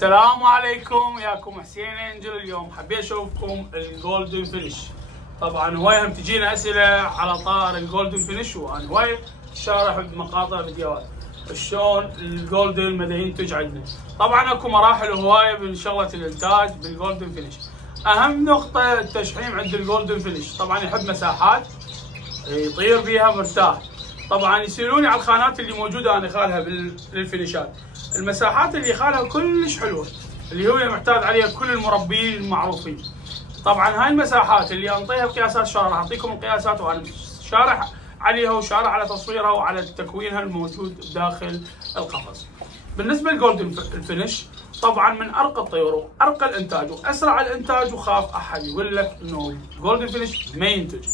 السلام عليكم، وياكم حسين انجل. اليوم حبيت اشوفكم الجولدن فينش. طبعا هوايه هم تجينا اسئله على طار الجولدن فينش، وانا هوايه شارح بمقاطع فيديوهات شلون الجولدن مدى ينتج عندنا. طبعا اكو مراحل هوايه من شغله الانتاج بالجولدن فينش. اهم نقطه التشحيم عند الجولدن فينش، طبعا يحب مساحات يطير بيها مرتاح. طبعا يسالوني على الخانات اللي موجوده انا خالها للفينشات. المساحات اللي خالها كلش حلوه، اللي هو معتاد عليها كل المربين المعروفين. طبعا هاي المساحات اللي انطيها القياسات شلون راح اعطيكم القياسات، وانا شارح عليها وشارح على تصويرها وعلى تكوينها الموجود داخل القفص. بالنسبه للجولدن فينش، طبعا من ارقى الطيور وارقى الانتاج واسرع الانتاج، وخاف احد يقول لك انه الجولدن فينش ما ينتج.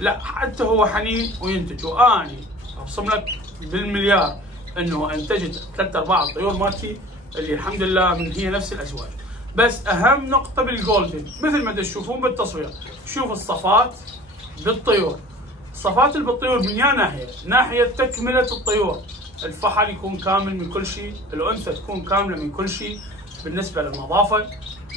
لا، حتى هو حنين وينتج، واني ابصم لك بالمليار انه انتجت 3/4 الطيور مالتي اللي الحمد لله من هي نفس الازواج. بس اهم نقطه بالجولدن مثل ما تشوفون بالتصوير، شوف الصفات بالطيور. الصفات اللي بالطيور من يا ناحيه تكمله الطيور، الفحل يكون كامل من كل شيء، الانثى تكون كامله من كل شيء. بالنسبه للنظافه،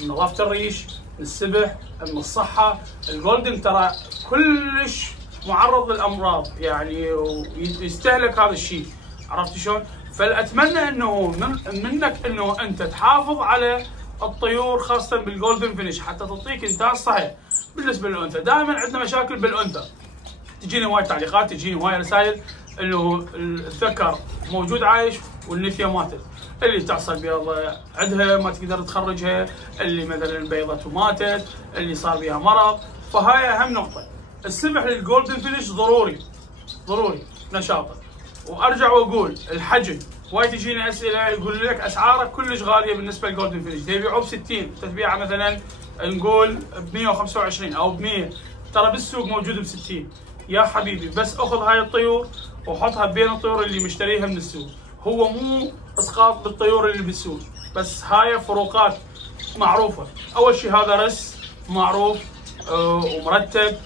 من نظافه الريش، من السبح، من الصحه. الجولدن ترى كلش معرض للامراض يعني، ويستهلك هذا الشيء، عرفت شلون؟ فاتمنى انه منك انه انت تحافظ على الطيور خاصه بالجولدن فينش حتى تعطيك انتاج صحيح. بالنسبه للانثى دائما عندنا مشاكل بالانثى، تجيني هواي تعليقات، تجيني هواي رسائل انه الذكر موجود عايش والنثيه ماتت، اللي تحصل بيضة عندها ما تقدر تخرجها، اللي مثلا بيضت وماتت، اللي صار بها مرض. فهاي اهم نقطه. السبح للجولدن فينش ضروري نشاطه. وارجع واقول الحجم، وايد تجيني اسئله يقول لك اسعاره كلش غاليه بالنسبه للجولدن فينش، يبيعوه ب 60 تبيعه مثلا نقول ب 125 او ب 100، ترى بالسوق موجود ب 60. يا حبيبي بس اخذ هاي الطيور وحطها بين الطيور اللي مشتريها من السوق، هو مو اسقاط بالطيور اللي بالسوق، بس هاي فروقات معروفه. اول شيء هذا رس معروف ومرتب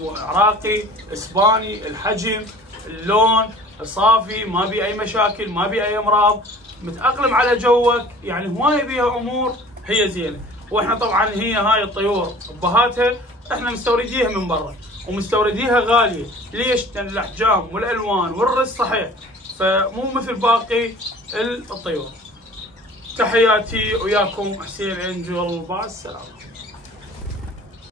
وعراقي اسباني، الحجم، اللون صافي، ما بي اي مشاكل، ما بي اي امراض، متاقلم على جوك، يعني هواي بيها امور هي زينه. واحنا طبعا هي هاي الطيور ابهاتها احنا مستورديها من برا، ومستورديها غاليه. ليش؟ لان الاحجام والالوان والرز صحيح، فمو مثل باقي الطيور. تحياتي، وياكم حسين انجل، مع السلامه.